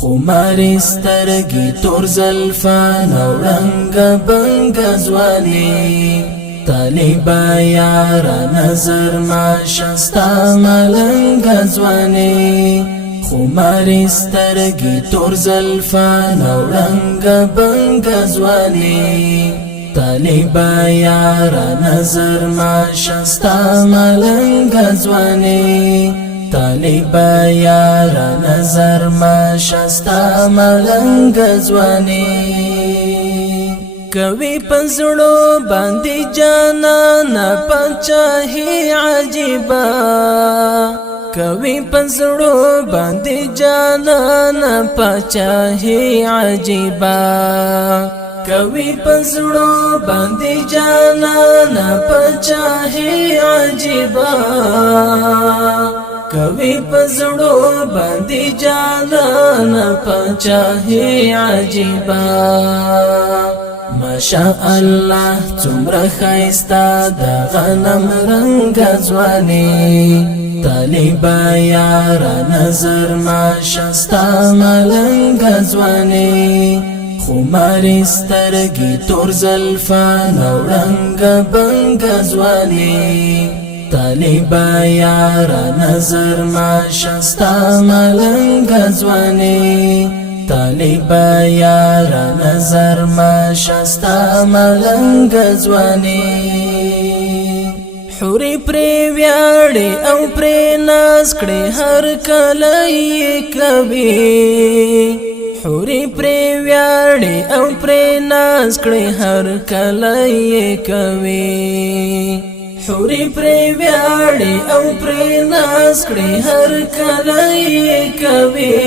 خماري سترګي تور زلفان او رنگ بنگ ځواني طالبا یار نظر ما شستا ملنگ ځواني خماري سترګي تور زلفان او رنگ بنگ ځواني طالبا یار نظر ما شستا ملنگ ځواني طالبا یار نظر ما شستا ملنگ ځواني کوي پزړو باندې جانان پچاهي عجيبا کوي پزړو باندې جانان پچاهي عجيبا کوي پزړو باندې جانان پچاهي عجيبا کوي پزړو باندې جانان پچاهي عجيبا ماشاء الله څومره ښایسته د غنم رنگ ځواني طالبا یار نظر ما شستا ملنگ ځواني خماري سترګي تور زلفان او رنگ بنگ ځواني طالبا یار نظر ما شستا ملنگ ځواني طالبا یار نظر ما شستا ملنگ ځواني حوري پرې ویاړې او پرې ناز کړې هر کله یې کوي حوري پرې ویاړې او پرې ناز کړې هر کله یې کوي حوري پرې ویاړې او پرې ناز کړې هر کله یې کوي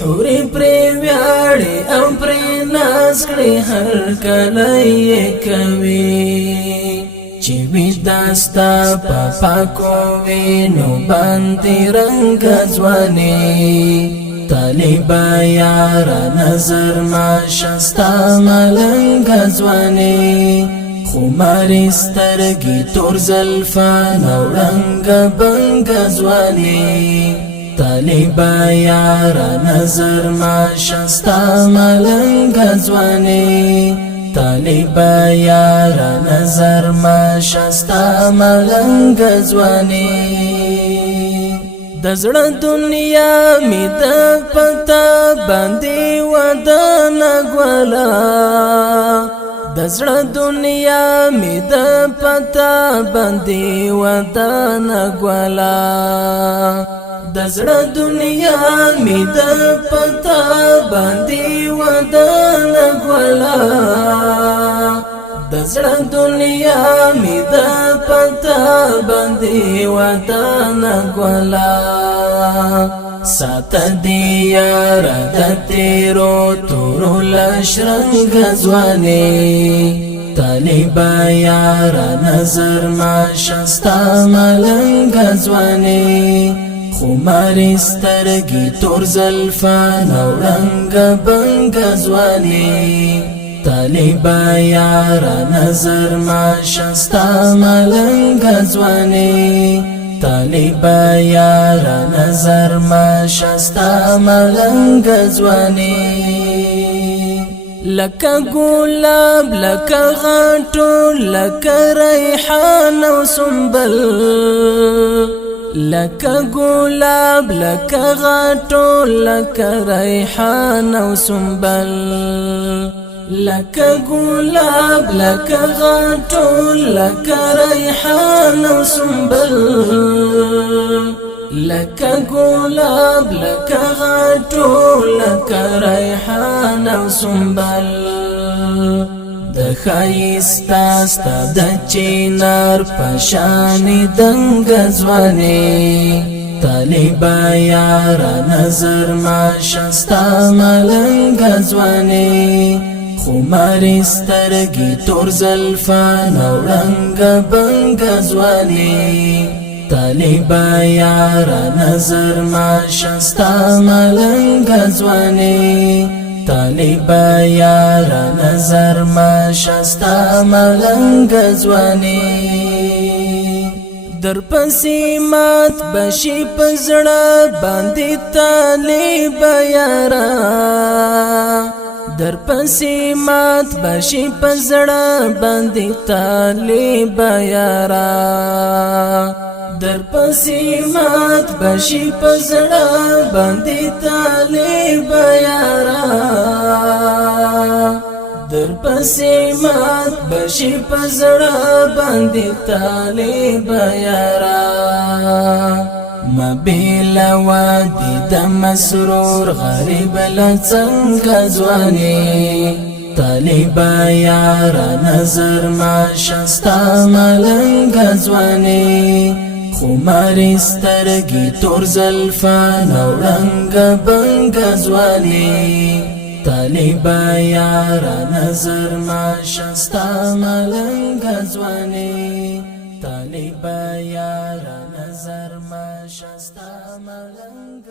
حوري پرې ویاړې او پرې ناز کړې هر کله یې کوي چې وي داستا په پاکو وینو باندې رنگ ځواني طالبا یار نظر ما شستا ملنگ ځواني خماري سترګي تور زلفان او رنگ بنگ ځواني طالبا یار نظر ما شستا ملنگ ځواني طالبا یار نظر ما شستا ملنگ ځواني د زړه دنیا می د پتا باندې ودان ګولا د زړه دنیا می د پتا باندې ودان ګولا د زړه دنیا می د پتا باندې ودان ګولا د زړه دنیا می د پتا باندې ودان ګولا سات دی یار د تیرو تورو لشرنگ ځواني طالبا یار نظر ما شستا ملنگ ځواني خماري سترګي تور زلفان او رنگ بنگ ځواني طالبا یار نظر ما شستا ملنگ ځواني طالبا یار نظر ما شستا ملنگ ځواني لکه ګلاب لکه غاټو لکه ریحان او سنبل لکه ګلاب لکه غاټو لکه ریحان او سنبل لکه ګلاب لکه غاټو لکه ریحان او سنبل لکه ګلاب لکه غاټو لکه ریحان او سنبل د ښایسته ستا د چینار پشان دنګ ځواني طالبا یار نظر ما شستا ملنگ ځواني خماري سترګي تور زلفان او رنگ بنگ ځواني طالبا یار نظر ما شستا ملنگ ځواني طالبا یار نظر ما شستا ملنگ ځواني در پسی مات بشی پزړه باندې طالب یارا در پسی مات بشی پزړه باندې طالب یارا در پسی مات بشی پزړه باندې طالب یارا در پسی مات بشی پزړه باندې طالب یارا مبیلا وادي د مسرور غریب لڅنګ ځواني طالب یارا نظر ما شستا ملنګ ځواني خماري سترګي تور زلفان وړنګ بنګ ځواني طالب یارا نظر ما شستا ملنګ ځواني طالب یارا نظر ما شستا ملنګ